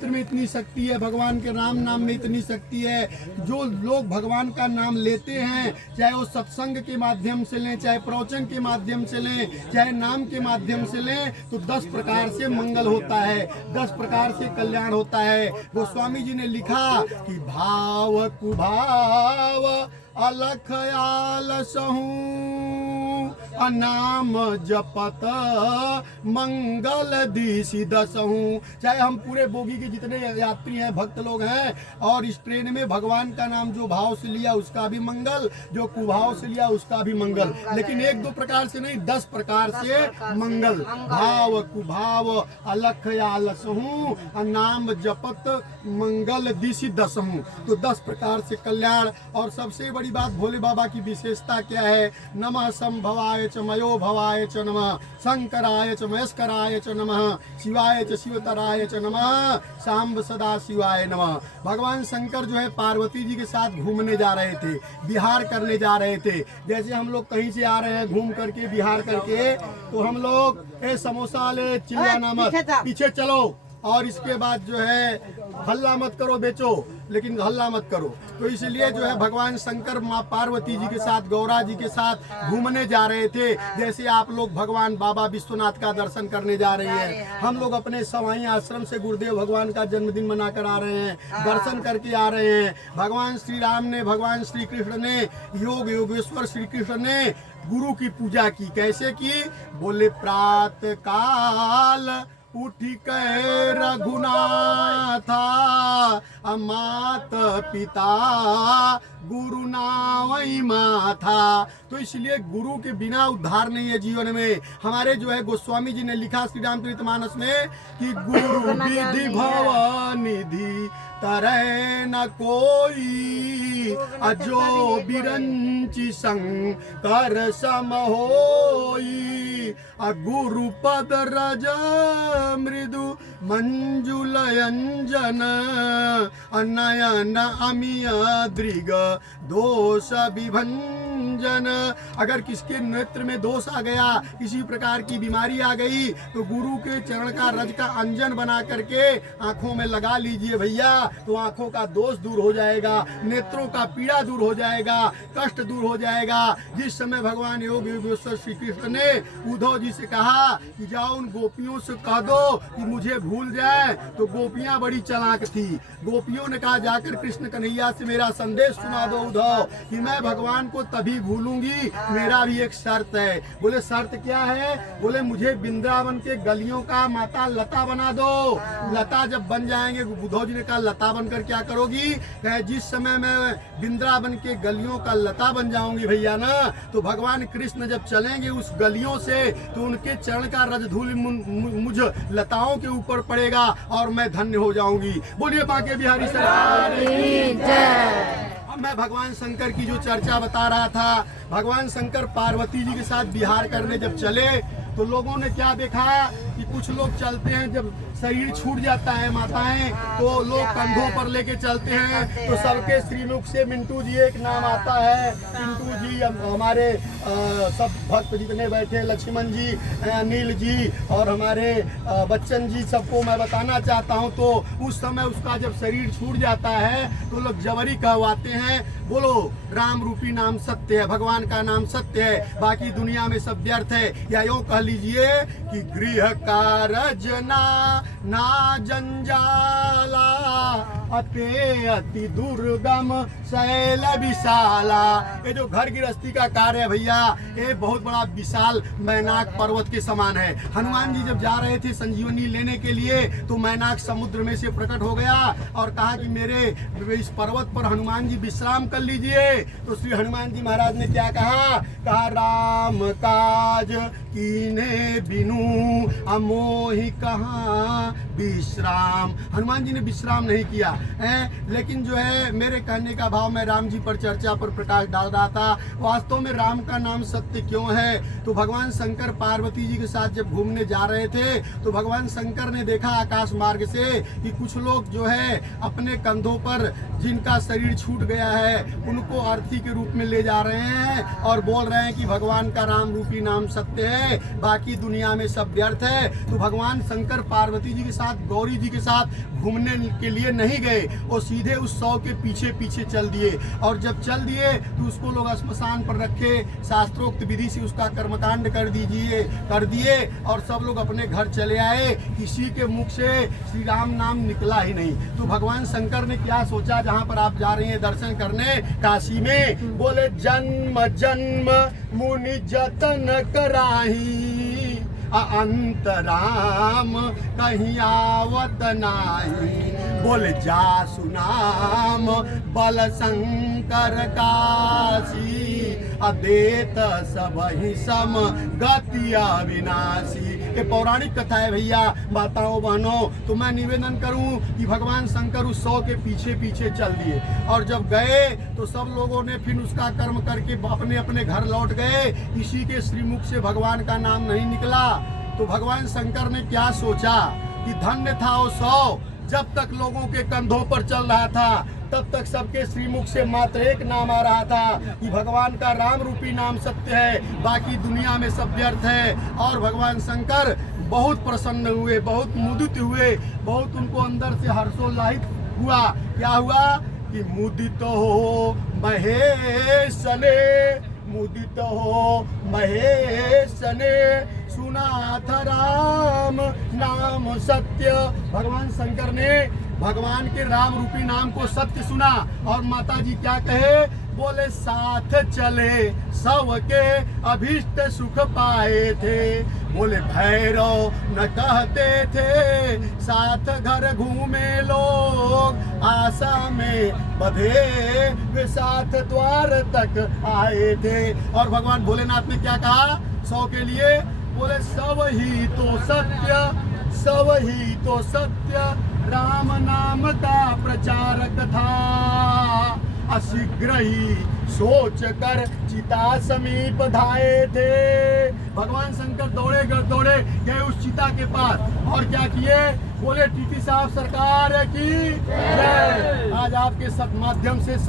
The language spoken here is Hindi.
मंत्र में इतनी शक्ति है, भगवान के राम नाम में इतनी शक्ति है। जो लोग भगवान का नाम लेते हैं, चाहे वो सत्संग के माध्यम से लें, चाहे प्रवचन के माध्यम से लें, चाहे नाम के माध्यम से लें, तो 10 प्रकार से मंगल होता है, 10 प्रकार से कल्याण होता है। गोस्वामी जी ने लिखा कि भाव कुभाव अलख आलसहूं नाम जपत मंगल दिशि दसहूं। चाहे हम पूरे बोगी के जितने यात्री हैं, भक्त लोग हैं, और इस ट्रेन में भगवान का नाम जो भाव से लिया उसका भी मंगल, जो कुभाव से लिया उसका भी मंगल, लेकिन 1-2 प्रकार से नहीं, 10 प्रकार से मंगल। भाव कुभाव अलख आलसहूं नाम जपत मंगल दिशि दसहूं। तो 10 प्रकार से कल्याण। और सबसे बड़ी बात, भोले बाबा की विशेषता क्या है? नमः संभवाय च मयो भवाय च नमः, शंकराय च महेश्वराय च नमः, शिवाय च शिवतराय च नमः, सांब सदा शिवाय नमः। भगवान शंकर जो है पार्वती जी के साथ घूमने जा रहे थे, विहार करने जा रहे थे। जैसे हम लोग कहीं से आ रहे हैं घूम करके, विहार करके, तो हम लोग समोसा ले, चिल्लाना मत, पीछे चलो, और इसके बाद जो है हल्ला मत करो, बेचो, लेकिन हल्ला मत करो। तो इसलिए जो है भगवान शंकर माँ पार्वती जी के साथ, गौरा जी के साथ घूमने जा रहे थे। जैसे आप लोग भगवान बाबा विश्वनाथ का दर्शन करने जा रहे हैं, हम लोग अपने सवाई आश्रम से गुरुदेव भगवान का जन्मदिन मनाकर आ रहे हैं, दर्शन करके आ रहे हैं। भगवान श्री राम ने, भगवान श्री कृष्ण ने, योगेश्वर श्री कृष्ण ने गुरु की पूजा की। कैसे की? बोले प्रातः काल उठी कह रघुनाथा, मात पिता गुरु नावई माथा। तो इसलिए गुरु के बिना उद्धार नहीं है जीवन में। हमारे जो है गोस्वामी जी ने लिखा श्री रामचरितमानस में कि गुरु विधि भव निधि तरह न कोई, अजो बिरंचि शंकर सम होई, गुरु पद रज मृदु मंजुलयंजन, नयन अमिय दृग दोष विभंजन। अगर किसके नेत्र में दोष आ गया, किसी प्रकार की बीमारी आ गई, तो गुरु के चरण का रज का अंजन बना करके आंखों में लगा लीजिए भैया, तो आंखों का दोष दूर हो जाएगा, नेत्रों का पीड़ा दूर हो जाएगा, कष्ट दूर हो जाएगा। जिस समय भगवान योगेश्वर श्री कृष्ण ने उद्धव जी से कहा कि जाओ उन गोपियों से कह दो कि मुझे भूल जाए, तो गोपियां बड़ी चालाक थी। गोपियों ने कहा जाकर कृष्ण कन्हैया से मेरा संदेश सुना दो उद्धव कि मैं भगवान को तभी भूलूंगी, मेरा भी एक शर्त है। बोले शर्त क्या है? बोले मुझे वृंदावन के गलियों का माता लता बना दो। लता जब बन जाएंगे, उद्धव जी ने कहा लता बनकर क्या करोगी? कहे जिस समय मैं वृंदावन के गलियों का लता बन जाऊंगी भैया ना, तो भगवान कृष्ण जब चलेंगे उस गलियों से, तो उनके चरण का रजधूलि मुझ लताओं के ऊपर पड़ेगा और मैं धन्य हो जाऊंगी। बोलिए बांके बिहारी सरकार की जय। मैं भगवान शंकर की जो चर्चा बता रहा था, भगवान शंकर पार्वती जी के साथ विहार करने जब चले, तो लोगों ने क्या देखा कि कुछ लोग चलते हैं, जब शरीर छूट जाता है माताएं, तो लोग कंधों पर लेके चलते हैं। तो सबके श्रीमुख से मिंटू जी एक नाम आता है, पिंटू जी, हमारे सब भक्त जितने बैठे, लक्ष्मण जी, अनिल जी और हमारे बच्चन जी, सबको मैं बताना चाहता हूं। तो उस समय उसका जब शरीर छूट जाता है, तो लोग जबरी कहवाते हैं, बोलो राम रूपी नाम सत्य है, भगवान का नाम सत्य है, बाकी दुनिया में सब व्यर्थ है। या यूं कह लीजिए कि गृह कारज ना जंजाला, अते अति दुर्गम शैल विशाला। ये जो घर गृहस्थी का कार्य है भैया, ये बहुत बड़ा विशाल मैनाक पर्वत के समान है। हनुमान जी जब जा रहे थे संजीवनी लेने के लिए, तो मैनाक समुद्र में से प्रकट हो गया और कहा कि मेरे इस पर्वत पर हनुमान जी विश्राम कर लीजिए। तो श्री हनुमान जी महाराज ने क्या कहा? कहा राम काज कीने बिनु अमोहि कहाँ विश्राम। हनुमान जी ने विश्राम नहीं किया, है। लेकिन जो है मेरे कहने का भाव, मैं राम जी पर चर्चा पर प्रकाश डाल रहा था। वास्तव में राम का नाम सत्य क्यों है? तो भगवान शंकर पार्वती जी के साथ जब घूमने जा रहे थे तो भगवान शंकर ने देखा आकाश मार्ग से कि कुछ लोग जो है अपने कंधों पर जिनका शरीर छूट गया है उनको अर्थी के रूप में ले जा रहे हैं और बोल रहे हैं कि भगवान का राम रूपी नाम सत्य है, बाकी दुनिया में सब व्यर्थ है। तो भगवान शंकर पार्वती जी के साथ, गौरी जी के साथ घूमने के लिए नहीं गए, वो सीधे उस शव के पीछे पीछे चल दिए। और जब चल दिए तो उसको लोग श्मशान पर रखे, शास्त्रोक्त विधि से उसका कर्मकांड कर दिए और सब लोग अपने घर चले आए। किसी के मुख से श्री राम नाम निकला ही नहीं। तो भगवान शंकर ने क्या सोचा, जहाँ पर आप जा रहे हैं दर्शन करने काशी में, बोले जन्म जन्म मुनि जतन कराही, अंतराम कहीं आवत नाही। बोले जा सुनाम बल शंकर काशी, अदेत सब ही सम गति अविनाशी। ये पौराणिक कथा है भैया, माताओं बहनों। तो मैं निवेदन करूं कि भगवान शंकर उस शव के पीछे पीछे चल दिए और जब गए तो सब लोगों ने फिर उसका कर्म करके अपने अपने घर लौट गए। किसी के श्रीमुख से भगवान का नाम नहीं निकला। तो भगवान शंकर ने क्या सोचा कि धन्य था वो शव, जब तक लोगों के कंधों पर चल रहा था तब तक सबके श्रीमुख से मात्र एक नाम आ रहा था कि भगवान का राम रूपी नाम सत्य है, बाकी दुनिया में सब व्यर्थ है। और भगवान शंकर बहुत प्रसन्न हुए, बहुत मुदित हुए, बहुत उनको अंदर से हर्षोल्लाहित हुआ। क्या हुआ कि मुदित हो महेश ने, मुदित हो महेश ने, सुना था राम नाम सत्य। भगवान शंकर ने भगवान के राम रूपी नाम को सत्य सुना और माता जी क्या कहे, बोले साथ चले सबके अभीष्ट सुख पाए थे। बोले भैरव न कहते थे साथ घर घूमे लोग, आशा में बधे वे साथ द्वार तक आए थे। और भगवान भोलेनाथ ने क्या कहा सौ के लिए, बोले सब ही तो सत्य, सब ही तो सत्य, राम नाम का प्रचारक था। अशीघ्र ही सोच कर चिता समीप धाए थे। भगवान शंकर दौड़े गए उस चिता के पास और क्या किए, बोले टीटी साहब सरकार की जय। आज आपके सब माध्यम से